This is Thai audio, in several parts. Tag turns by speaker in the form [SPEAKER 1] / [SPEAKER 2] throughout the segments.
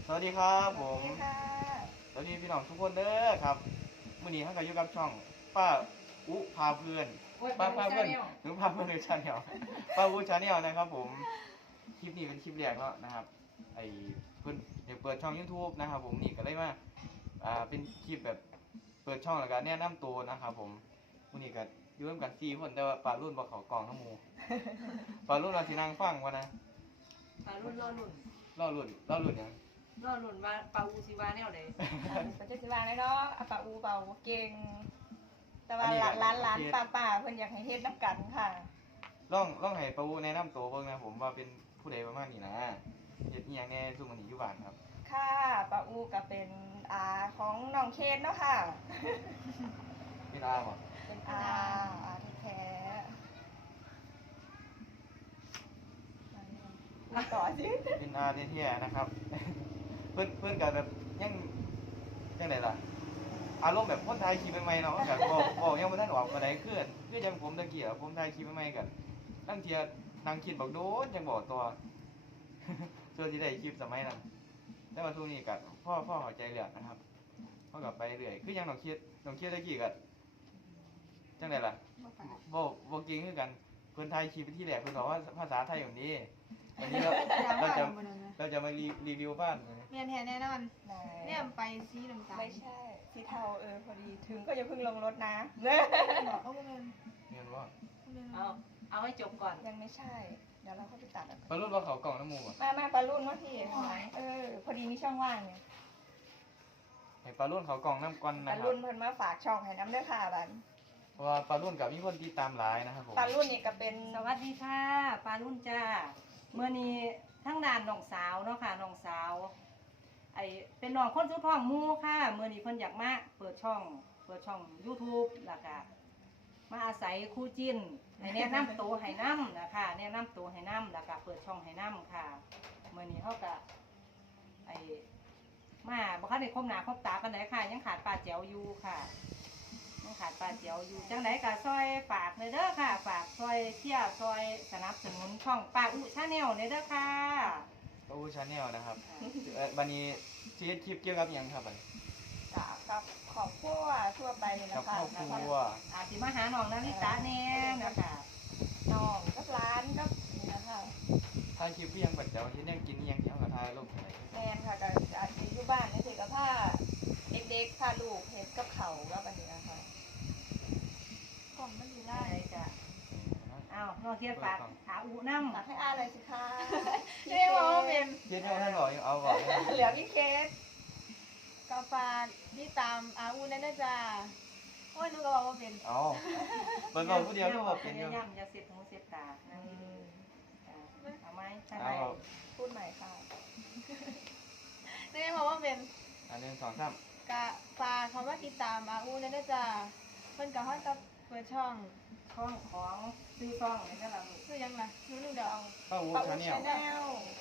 [SPEAKER 1] สวัสดีครับผ
[SPEAKER 2] สวัส
[SPEAKER 1] ม
[SPEAKER 2] ดีค่ะ
[SPEAKER 1] สวัสดีพี่น้องทุกคนเด้อครับมื้อนี้ท่านก็อยู่กับช่องป้าอุพาเพื่อนป้าเพื่อนหรือพาเพื่อนในชาแนลป้าอุชาแนลนะครับผมคลิปนี้เป็นคลิปแรกแล้วนะครับไอเพื่อนอยากเปิดช่อง YouTube นะครับผมนี่ก็เลยมาเป็นคลิปแบบเปิดช่องแล้วก็แนะนำตัวนะครับผมมื้อนี้ก็อยู่ร่วมกัน4คนแต่ว่าป้ารุ่นบ่เข้ากล่องทั้งหมู่ป้ารุ่นเราสินั่งฟังวะนะ
[SPEAKER 3] ปลารุ่นรอรุ่น
[SPEAKER 1] รอรุ่นหยัง
[SPEAKER 3] รอรุ่นว่าปลาอูซิวาแนวไหน
[SPEAKER 2] ปัจจุบันเลยเนาะอาปาอูเบาเก่ง แต่ว่าร้านป้าเพิ่นอยากให้เฮ็ดน้ำกันค่ะ
[SPEAKER 1] ล่องให้ปะวูแนะนำตัวเบิ่งนะผมว่าเป็นผู้ใดประมาณนี้นะเฮ็ดอีหยังแน่ซุมื้อนี้อยู่บ้านครับ
[SPEAKER 2] ค่ะป้าอูก็เป็นอาของน้องเคสเนาะค่ะ
[SPEAKER 1] เป็นอาบ่
[SPEAKER 2] เป็นอาแท้ๆมาต่อสิ
[SPEAKER 1] เป็นอาแท้ๆนะครับ เพิ่นก็แบบยังจังได๋ล่ะอารมณ์แบบคนไทยคลิปใหม่ๆเนาะก็บอกยังบ่ทันออกปานใดคือจังผมตะกี้อะผมถ่ายคลิปใหม่ๆกันตั้งเที่ยนั่งคิดบักโดนจังบอกตัว ส่วนสิได้คลิปสมัยนั้นแต่ว่าทุกนี้ก็พ่อเข้าใจแล้วนะครับพ่อก็ไปเรื่อยคือยังน้องคิดตะกี้ก็จังได๋ล่ะ บ่เก่งคือกันเพิ่นไทยคลิปที่แรกเพิ่นบอกว่าภาษาไทยแบบนี้วันนี้เราจะมารีวิวบ้าน
[SPEAKER 4] เมียนแท้แน่นอน
[SPEAKER 2] ไหน
[SPEAKER 4] เนี่ยไปซีน้ำตาล
[SPEAKER 2] ไม่ใช่สีเทาพอดีถึงก็อย่าเพิ่งลงรถนะ
[SPEAKER 4] บอกเขาเป็น
[SPEAKER 1] เรียนว่า
[SPEAKER 3] เอาให้จบก่อน
[SPEAKER 2] ยังไม่ใช่ เดี๋ยวเราเข้าไปตัด
[SPEAKER 1] ปลารุ่นว่าเขากล่องน้ำมูกอ่ะ
[SPEAKER 2] มาปลารุ่นว่าพี่พอดีมีช่องว่างเนี่ย
[SPEAKER 1] ให้ปลารุ่นเขากล่องน้ำก้อน
[SPEAKER 2] ป
[SPEAKER 1] นะ
[SPEAKER 2] ลา
[SPEAKER 1] ครั
[SPEAKER 2] รุ่
[SPEAKER 1] บ
[SPEAKER 2] นเพิ่นมาฝากช่องให้น้ำด้วยค่ะบัน
[SPEAKER 1] เพราะว่าปลารุ่นกับมีคนติดตามหลายนะครับผม
[SPEAKER 2] ปลารุ่นนี่ก็เป็น
[SPEAKER 3] สวัสดีค่ะปลารุ่นจ้าเมื่อนี้ทั้งด่านน้องสาวเนาะค่ะน้องสาวไอเป็นน้องคนสุดท้องหมู่ค่ะเมื่อนี้เพิ่นอยากมาเปิดช่อง YouTube แล้วก็มาอาศัยครู่จิ้นให้แนะนำตัวให้นำนะคะแนะนำตัวให้นำแล้วก็เปิดช่องให้นำค่ะเมื่อนี้เฮาก็ไอมาบ่คันได้คบหน้าคบตาปานใดค่ะยังขาดป้าแจ๋วอยู่ค่ะยังขาดป้าแจ๋วอยู่จังไดก็ซอยฝากเลยเด้อค่ะฝากซอยเชียร์ซอยสนับสนุนช่องป้าอุชาแนลเลยเด้อค่ะ
[SPEAKER 1] ปลาอูชาแนลนะครับวันนี้ที่คลิปเกี่ยวกับหยังครับบัด
[SPEAKER 2] กับขอบครัวทั่วไปนี่
[SPEAKER 1] กับ
[SPEAKER 2] นะ
[SPEAKER 1] ค
[SPEAKER 2] คะ
[SPEAKER 1] รอบครัว
[SPEAKER 3] อาจสิมาหาน้องนาริตาแน่นะคะ
[SPEAKER 2] น้องกับร้านกับนี่นะคะ
[SPEAKER 1] ถ่ายคลิปที่ยังบัดเจ้าที่เนี่ยกินนี่ยังที่เอากระทายลงอะไร
[SPEAKER 2] แมนค่ะก็อาจจะอยู่บ้านนี่สิกับผ้าเด็กๆพาลูกเฮ็ดกับเขาก็บันนี้นะคะ
[SPEAKER 4] กล่องมันอยู่
[SPEAKER 3] ได้
[SPEAKER 4] ได้
[SPEAKER 3] จ้ะอ้าวน้องเทียนฝากหาอุน้ำ
[SPEAKER 2] ฝากให้อาเลยสิคะ
[SPEAKER 4] เรียกว่าเป็น
[SPEAKER 1] เย็นที่ท่านบอกยังเอาบอก
[SPEAKER 2] เหลือพี่เคส
[SPEAKER 4] กาฝากที่ตามอาอูนั่นนะจ้าโอ้ยหนูก็บอกว่าเป็น
[SPEAKER 1] เอาเปิดบอกผู้เดียวก็บอกเป็นอยู่
[SPEAKER 3] ย่ำอย่าเสียบหูเสียบตานั่งดีๆเอาไหมใช่ไหม
[SPEAKER 1] เอา
[SPEAKER 2] พูดใหม่ค่ะ
[SPEAKER 4] เรียกว่าเป็น
[SPEAKER 1] อันนึง2 3
[SPEAKER 4] กะฝากคำว่าติดตามอาอูนั่นนะจ้าเพิ่นกับฮอดกับเปิดช่อง
[SPEAKER 3] ช่องของซื้อซ่องนี่ก็เรา
[SPEAKER 4] คือยังไงหนูเดี๋ยวเอา
[SPEAKER 1] ปลาอู
[SPEAKER 2] ปลา
[SPEAKER 1] ชา
[SPEAKER 2] อู
[SPEAKER 1] แน
[SPEAKER 2] ชา
[SPEAKER 1] ล
[SPEAKER 2] แนล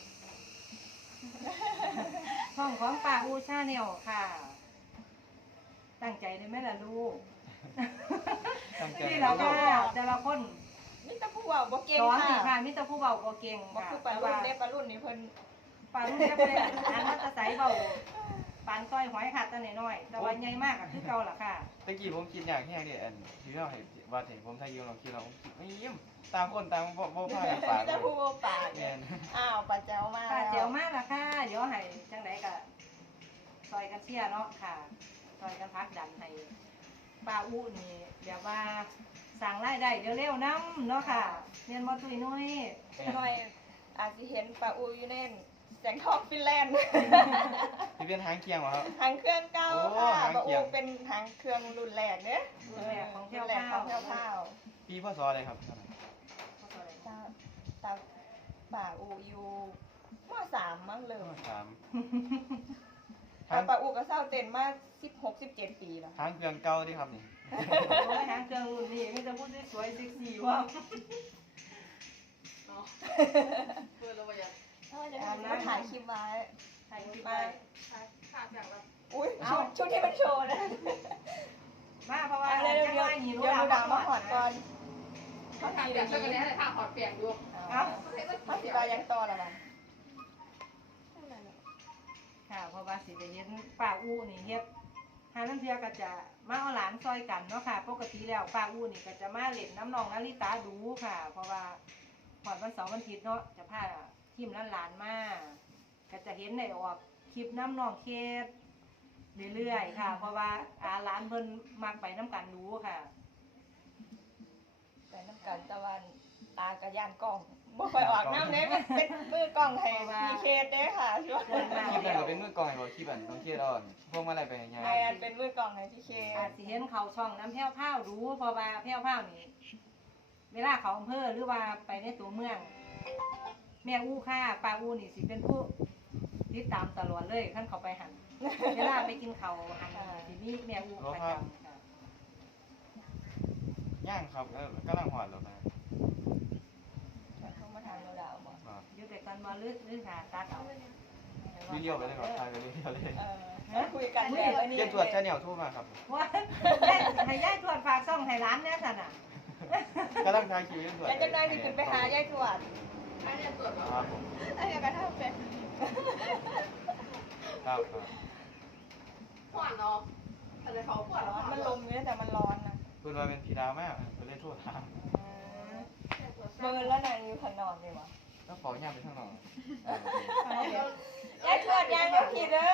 [SPEAKER 3] ช่องของป้าอูชาแนลค่ะ ตั้งใจเลยไหมล่ะลูก
[SPEAKER 1] ตั้งใจ
[SPEAKER 3] นี่เราก็แต่ละคน
[SPEAKER 2] มิตรผู้เว่าบ่เก่ง
[SPEAKER 3] สอน
[SPEAKER 2] ค่ะ
[SPEAKER 3] นี่ค่ะมิตรผู้เบาก็เก่ง
[SPEAKER 2] บ่
[SPEAKER 3] ค่ะ
[SPEAKER 2] คือปลารุ่นเด้ปลารุ่นนี่เพิ่น
[SPEAKER 3] ปลาลูกจะไปอ่านมาตะไสเบาปานต้อยหอยขาดตัวน้อยๆแต่ว่าใหญ่มากอ่ะคือเก่าล่ะค่ะ
[SPEAKER 1] ตะกี้ผมคิดอย่างแค่นี้อันที่เราเห็นว่าเห็นผมไทยยูเราคิดเราผมคิดไม่ยิ้มต่างคนต่างบ่พากันปาก
[SPEAKER 2] มิ
[SPEAKER 1] เล
[SPEAKER 2] ตร
[SPEAKER 1] ย
[SPEAKER 2] ผู้เว่าปาก
[SPEAKER 1] แม
[SPEAKER 2] เนี่ย
[SPEAKER 1] น
[SPEAKER 2] อ้าวปลาแจ๋วมา
[SPEAKER 3] ป้าเจียวมากล่ะค่ะเดี๋ยวให้จังไดก็ซอยกันเชียร์เนาะค่ะซอยกันพักดันให้ป้าอู้นี่แบบว่าสั่งรายได้เร็วๆน้ำเนาะค่ะเรียนมอตุยน้อย
[SPEAKER 2] หน่อยอาจสิเห็นปลาอูอยู่เน่นแสงทองฟินแลนด์
[SPEAKER 1] ที่เป็นหางเคียงเหรอครับ
[SPEAKER 2] หางเครื่องเก่า
[SPEAKER 1] โอ้
[SPEAKER 2] ค่ะ
[SPEAKER 1] หาง
[SPEAKER 2] ปลา
[SPEAKER 1] เคี
[SPEAKER 2] อู
[SPEAKER 1] ยง
[SPEAKER 2] เป็นหางเครื่องรุ่นแรกเด้อ
[SPEAKER 3] รุ่นแรกของเที่
[SPEAKER 2] รุ่
[SPEAKER 3] ยวน
[SPEAKER 2] แรกของเที่ยว
[SPEAKER 3] ข้า
[SPEAKER 2] ข้าว ว
[SPEAKER 1] ปีพศอะไรครับ
[SPEAKER 2] ตาป่าอูอยู่ม.3มั้งเลย
[SPEAKER 1] สาม
[SPEAKER 2] แต่ป่าอูก็เศร้าเต้นมา16-17 ปีแล้ว
[SPEAKER 1] หางเครื่องเก่าดิครับนี่
[SPEAKER 3] โอ้ยหางเครื่องรุ่นนี้ไม่จะพูดสวยๆเซ็กซี่ว่า
[SPEAKER 4] เปิดแล้วว่าอย่าง
[SPEAKER 2] มาถ่ายคลิปไว้
[SPEAKER 3] ถ่ายคลิป
[SPEAKER 2] มา
[SPEAKER 3] ไว้
[SPEAKER 4] ขาดจากแบบ
[SPEAKER 2] อุ้ยชุดที่มันโชว์นะ
[SPEAKER 3] มาเพราะว่า
[SPEAKER 2] เดี๋ยว
[SPEAKER 3] จัง
[SPEAKER 2] เดี๋ยว
[SPEAKER 3] ว่าหิว
[SPEAKER 2] เดี๋ยวดูดาวมาหอดก่อน
[SPEAKER 4] เขาทำแบบสักนี้ให้ท่าหอดเปียกดู
[SPEAKER 2] เอามาสิบายังต่อแล้วล่ะ
[SPEAKER 3] ค่ะว่าสิได้เห็นป้าอู้นี่เฮ็ดหาลังเทื่อก็จะมาเอาหลานซอยกันเนาะค่ะปกติแล้วป้าอู้นี่ก็จะมาเล่นน้ำน้องนาริตาดูค่ะ เพราะว่าพอดวันเสาร์วันอาทิตย์เนาะจะพาทีมหลานๆมาก็จะเห็นได้ออกคลิปน้ำน้องเคสเรื่อยๆค่ะ เพราะว่าหลานเพิ่นมักไปน้ำกันดูค่ะ
[SPEAKER 2] ไปน้ำกันตะวันตากระยานกล้องบ่ค่อยออกน้ำเด้เป็นมือกล้องให้พีเคสเด้ค่ะช่วง
[SPEAKER 3] เพิ่นมา
[SPEAKER 1] คลิปนั้นก็เป็นมือกลองไอ้บ่คลิปอันต้องเครียดอ่อนพวกมาอะไรไปยังไง
[SPEAKER 2] ไออันเป็นมือกล้องให้พีเค
[SPEAKER 3] อาจ
[SPEAKER 2] ส
[SPEAKER 3] สิเห็นเขาช่องน้ำแพ้วพ้าวดูเพราะว่าแพ้วพ้าวนี่เวลาเขาอำเภอหรือว่าไปในตัวเมือง แม่อู้ค่ะป้าอู้นี่สิเป็นผู้ติดตามตลอดเลยขั้นเขาไปหัน เวลาไปกินเขาวหันสิมีแม่อู้ประจำค่ะ
[SPEAKER 1] ย่างครับกำลังหอดแล้วนะ
[SPEAKER 2] เขามาทางเราดาวบ่
[SPEAKER 1] ครับ
[SPEAKER 3] อยู่แต่กันมาลื่นค่ะตาเต่า
[SPEAKER 1] เลี้ยวๆไปเลยครับทางกันเลี้ยวๆเลย
[SPEAKER 2] คุยกันแบบอันนี้
[SPEAKER 1] เกียนตรวจชาแนลโทั่วมาครับ
[SPEAKER 3] ว่าให้ย่ายตรวจฝากซ่องให้ร้านแน่สันอ่ะ
[SPEAKER 1] กำลังทายคิวเกียนตรวจ
[SPEAKER 2] แล้วจะได้สิขึ้นไปหายายทวด
[SPEAKER 1] ครับผม
[SPEAKER 4] อันนี้ก็ทำเป็น
[SPEAKER 1] ครับครับ
[SPEAKER 4] หวานเนาะอะไรเขาหวานเนาะ
[SPEAKER 2] มันลมอยู่แต่มันร้อนนะ
[SPEAKER 1] คุณว่าเป็นผีดาวมากคุณเล่นโทษทาง
[SPEAKER 2] เบิร์นแล้วนางอยู่ข้างนอกเลยวะ
[SPEAKER 1] แล้วปล่อยย่างไปข้างนอก
[SPEAKER 2] ยายทวดยังก็ผิดเด้อ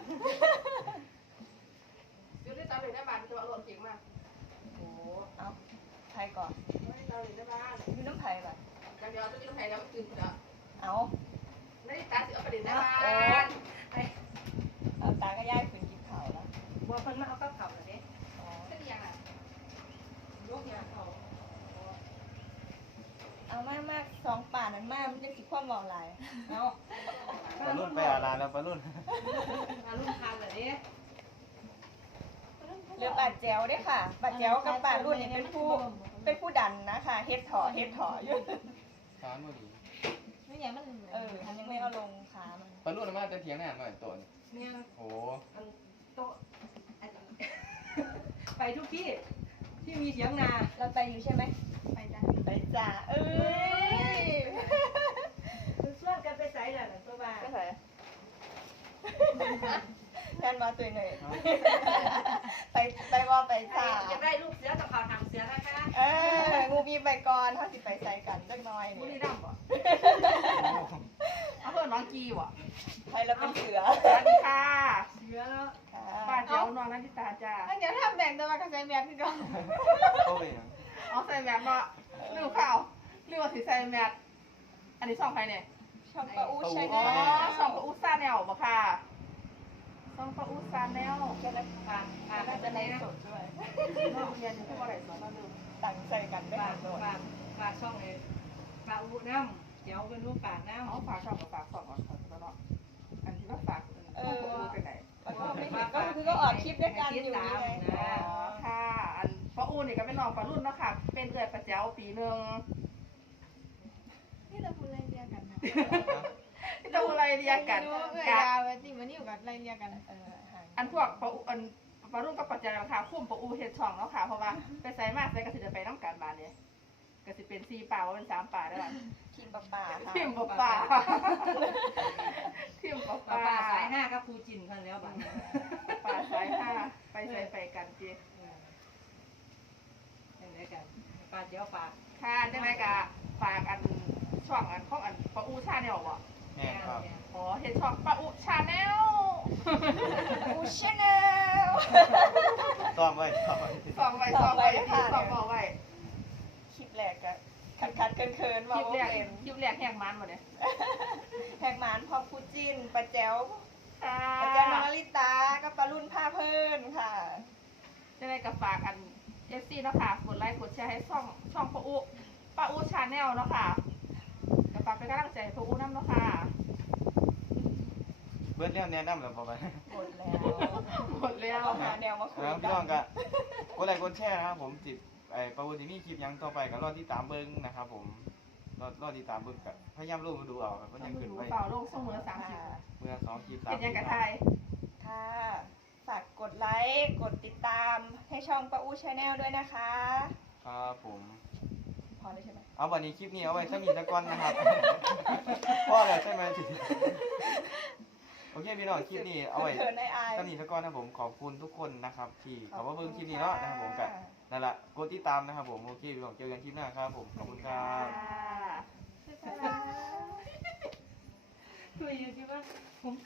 [SPEAKER 4] อยู่ที่ตาเหลืองได้บ้านจะมาหล่นเก่งมาก
[SPEAKER 2] โอ้เอาไทยก่อน
[SPEAKER 4] ไม่ตาเหลืองได้บ้าน
[SPEAKER 2] มีน้ำไผ่ก่อน
[SPEAKER 4] กันเดียวจะมีใครแล้วตื่นแล้ว
[SPEAKER 2] เอา
[SPEAKER 4] ไม่ตาสิเอาประเด็นได้บ้าน
[SPEAKER 2] เอาตาก็ย่ายขึ้นกินข้าวแล้ว
[SPEAKER 3] บัวเพิ่นมาเอากับเขาเลยเด้
[SPEAKER 2] อ๋อ
[SPEAKER 4] เส้นยังอ่ะ
[SPEAKER 3] ยกยาเขา
[SPEAKER 2] เอามากๆสองป่านั้นมากมันจะคิดความหล่อหลาย
[SPEAKER 3] เอา
[SPEAKER 1] ปลารุ่นไปอาลานแล้วปลารุ่น
[SPEAKER 3] มารุ่นทานเลยเด้
[SPEAKER 2] เรื่องบาดแจวเด้ค่ะบาดแจวกับป่ารุ่นนี่เป็นผู้ดันนะคะเฮ็ดถออยู่
[SPEAKER 1] สารบุรี
[SPEAKER 4] ไม่ยังมัน
[SPEAKER 2] มันยังไม่เอาลงขามัน
[SPEAKER 1] ปลารุ่นมาจะเถียงหน้าหน่อยตัวนี้
[SPEAKER 3] เนี่ย
[SPEAKER 1] โอ้
[SPEAKER 3] อันโต๊ะอันไปทุกที่ที่มีเสียงนา
[SPEAKER 2] เราไปอยู่ใช่ไหม
[SPEAKER 4] ไปจ้ะ
[SPEAKER 2] ไปจ้าเอ้ย
[SPEAKER 3] ส่วนกันไปใส่แหละนั่นตัวบ้า
[SPEAKER 2] ก็ใส่แทนมาตัวหน่อยไปว่าไปจ้า
[SPEAKER 3] จะได้ลูกเสือกับเขาทำเสือนะคะ
[SPEAKER 2] งูบีไปก่อนถ้าสิไปใส่กันจักหน่อย
[SPEAKER 3] บุรี
[SPEAKER 2] นี่
[SPEAKER 3] รัมย์บ่
[SPEAKER 4] เอาเพื่อนน้องกีว่ะ
[SPEAKER 2] ไทยเราเป็นเสือ
[SPEAKER 4] สวัสดีค่ะ
[SPEAKER 3] เสือแล้ว
[SPEAKER 4] ป้าเจ้าน้องนันทิตาจ้าเดี๋ยวทำแบ่งตัวมากับใส่แมสพี่ก่อน
[SPEAKER 1] โอ้ยยัง
[SPEAKER 4] เอาใส่แมสเนาะลืมข่าวลืมว่าสิใส่แมสอันนี้ช่องใครเนี่ย
[SPEAKER 2] ช่องปะอู้ใช่ไหม
[SPEAKER 4] อ๋อช่องปะอุซาแนลบ่ค่ะช่องปะอุซาแนล
[SPEAKER 2] ก็จะฝากก็จะในสดด้วย
[SPEAKER 4] น้องเรียนอยู่ที่บ่ได้สอนเราลืม
[SPEAKER 2] ตั้งใจกันได้
[SPEAKER 3] ฝาก
[SPEAKER 2] โดด
[SPEAKER 3] ฝากช่องเลยฝากอุน้ำเดี๋ยวเป็นลูกฝากน้ำ
[SPEAKER 4] เอาฝากช่องกับฝากสองก่อนแล้วเนาะอันที่ว่าฝากเป็นไหน
[SPEAKER 2] แล้วก็ไม่เห็นก็คือก็ออกคลิปด้วยกันอยู่นี่ไง
[SPEAKER 4] อ๋อค่ะอันปะอูนี่ก็เป็นน้องปะรุ่นเนาะค่ะเป็นเกิดประเจ้าปีหนึ่ง
[SPEAKER 5] นี่เราพูดไรเรียกันนะ
[SPEAKER 4] ที่จะอะไรเรียกกัน
[SPEAKER 5] เอ้ย
[SPEAKER 4] กะ
[SPEAKER 5] ยาวจริงมันนี่อยู่กับไรเรียกัน
[SPEAKER 4] อันพวกปะอูอันปะรุ่นกับประเจ้าค่ะคุ้มปะอูเฮ็ดช่องเนาะค่ะเพราะว่าไปใส่มากใส่ก็สิจะไปน้ำกันบานเนี่ยก็สิเป็น4ป่าว่าเป็น3ป่าได้ป่ะ
[SPEAKER 2] ทีมป่าค่ะ
[SPEAKER 4] ทีมปะป่าทีมปะ
[SPEAKER 3] ป้า
[SPEAKER 4] ป่า
[SPEAKER 3] สายห้ากับครูจินกันแล้วบัดนี้
[SPEAKER 4] ป่าสายห้าไปใส่ไปกันจี
[SPEAKER 3] ยังไงกันป้าเดี๋ยวฝาก
[SPEAKER 4] ค่ะจังไรกะฝากอันช่องอันของอันปะอูชาแนลบ่
[SPEAKER 1] แน่ครับ
[SPEAKER 4] อ๋อเห็นช่องปะอูชาแนล
[SPEAKER 2] อูชแนล
[SPEAKER 1] ซ้อมไว้ซ้อมไว้
[SPEAKER 4] ส่องไว้ส่องไว้ที่ส่องบอกไว้
[SPEAKER 2] คลิปแรกก็ขัดเคิน
[SPEAKER 4] ค
[SPEAKER 2] ว่า
[SPEAKER 4] ลิป
[SPEAKER 2] โอ
[SPEAKER 4] แรก
[SPEAKER 2] เค
[SPEAKER 4] คลิปแรกแหกมันหมดเลย
[SPEAKER 2] แหกหมานพอพูจินปลาแจ๋ว
[SPEAKER 4] ค่ะ
[SPEAKER 2] ปลาแจ๋วน้องอลิตากับปลารุ่นผ้าเพิ่นค่ะ
[SPEAKER 4] จะได้กับฝากอัน FC เนาะค่ะกดไลค์กดแชร์ให้ช่องปะอูชาแนลเนาะค่ะกับฝากเป็นกำลังใจให้ปะอูน้ำเนาะค่ะ
[SPEAKER 1] เบิร์ดแนวแนะนำแล้วพอไป
[SPEAKER 2] หมดแล้ว
[SPEAKER 4] หมดแล้ว
[SPEAKER 2] เราหาแนวมาคุย
[SPEAKER 1] แล้วพี่
[SPEAKER 2] กั
[SPEAKER 1] น้อน งก็กดไลค์กดแชร์นะครับผมจิบประวุติมีคลิปยังต่อไปก็รอที่ตามเบิ้งนะครับผมรอที่ตามเบิ้งกับพยายามรูมาดูเอาครับมันยังขึ้น
[SPEAKER 4] ดู
[SPEAKER 1] ไว้
[SPEAKER 4] เปล่าโลกส่งมือสามสิบ
[SPEAKER 1] เมื่อ2 คลิป 3
[SPEAKER 4] เป็นยังกระไทย
[SPEAKER 2] ค่ะ ฝากกดไลค์กดติดตามให้ช่องปะอู้ชาแนลด้วยนะคะ
[SPEAKER 1] ครับผม
[SPEAKER 2] พอเลยใช่ไหม
[SPEAKER 1] เอาวันนี้คลิปนี้เอาไว้ถ้ามีตะก้อนนะครับพ่อแล้วใช่ไหมโอเคพี่น้องคลิปนี้เอาไว้
[SPEAKER 2] เขินๆอายๆ
[SPEAKER 1] ตอนนี้แล้วก็นะครับผมขอบคุณทุกคนนะครับที่เขามาเบิ่งคลิปนี้เนาะนะครับผมกับนั่นแหละกดติดตามนะครับผมโอเคพี่น้องเจอกันคลิปหน้าครับผมขอบคุณครับ
[SPEAKER 4] ค่ะ
[SPEAKER 3] คุยอยู่ที่ว่า